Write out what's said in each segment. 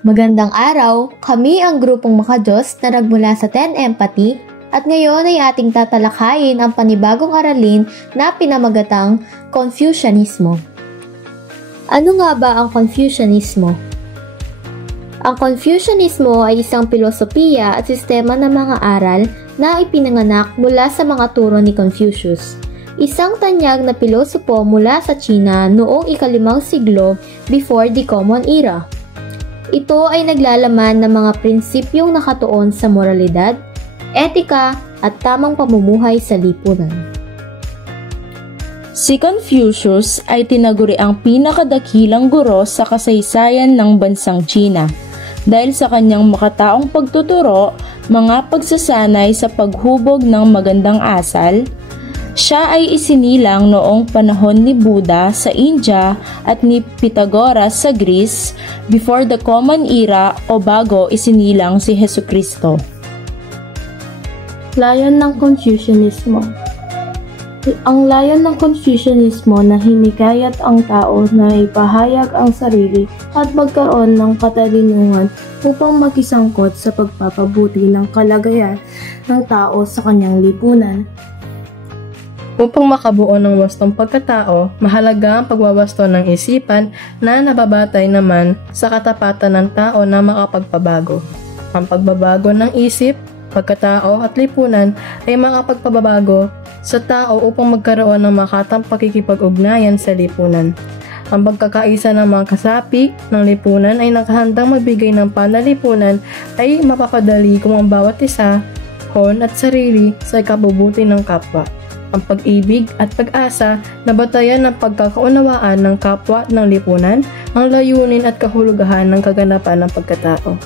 Magandang araw, kami ang grupong Makadiyos na nagmula sa 10 Empathy at ngayon ay ating tatalakayin ang panibagong aralin na pinamagatang Confucianismo. Ano nga ba ang Confucianismo? Ang Confucianismo ay isang pilosopiya at sistema ng mga aral na ipinanganak mula sa mga turo ni Confucius, isang tanyag na pilosopo mula sa China noong ika-5 siglo before the Common Era. Ito ay naglalaman ng mga prinsipyong nakatuon sa moralidad, etika at tamang pamumuhay sa lipunan. Si Confucius ay tinaguri ang pinakadakilang guro sa kasaysayan ng bansang China dahil sa kanyang makataong pagtuturo, mga pagsasanay sa paghubog ng magandang asal. Siya ay isinilang noong panahon ni Buddha sa India at ni Pythagoras sa Greece before the Common Era o bago isinilang si Jesucristo. Layon ng Confucianismo. Ang layon ng Confucianismo na hinikayat ang tao na ipahayag ang sarili at magkaroon ng katalinungan upang makisangkot sa pagpapabuti ng kalagayan ng tao sa kanyang lipunan. Upang makabuo ng wastong pagkatao, mahalaga ang pagwawasto ng isipan na nababatay naman sa katapatan ng tao na makapagpabago. Ang pagbabago ng isip, pagkatao at lipunan ay makapagpabago sa tao upang magkaroon ng makatang pakikipag-ugnayan sa lipunan. Ang pagkakaisa ng mga kasapi ng lipunan ay nakahandang magbigay ng panalipunan ay mapapadali kung ang bawat isa, kon at sarili sa ikabubuti ng kapwa. Ang pag-ibig at pag-asa na batayan ng pagkakaunawaan ng kapwa ng lipunan, ang layunin at kahulugan ng kaganapan ng pagkatao.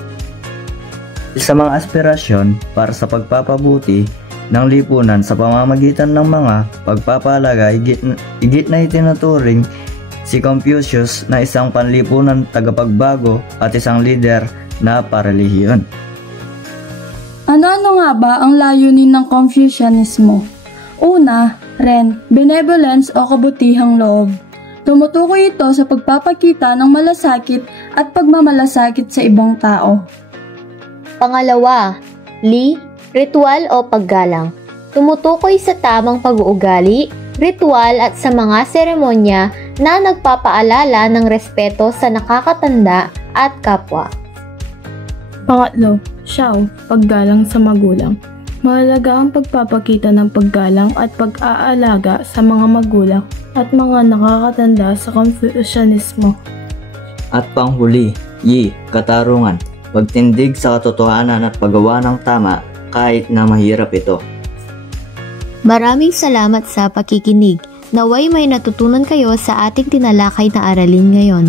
Sa mga aspirasyon para sa pagpapabuti ng lipunan sa pamamagitan ng mga pagpapahalaga, higit na itinuturing si Confucius na isang panlipunan tagapagbago at isang lider na parelihiyon. Ano nga ba ang layunin ng Confucianismo? Una, benevolence o kabutihang loob. Tumutukoy ito sa pagpapakita ng malasakit at pagmamalasakit sa ibang tao. Pangalawa, ritual o paggalang. Tumutukoy sa tamang pag-uugali, ritual at sa mga seremonya na nagpapaalala ng respeto sa nakakatanda at kapwa. Pangatlo, paggalang sa magulang. Mahalaga ang pagpapakita ng paggalang at pag-aalaga sa mga magulang at mga nakakatanda sa Confucianismo. At panghuli, katarungan. Pagtindig sa katotohanan at paggawa ng tama kahit na mahirap ito. Maraming salamat sa pakikinig. Naway may natutunan kayo sa ating tinalakay na aralin ngayon.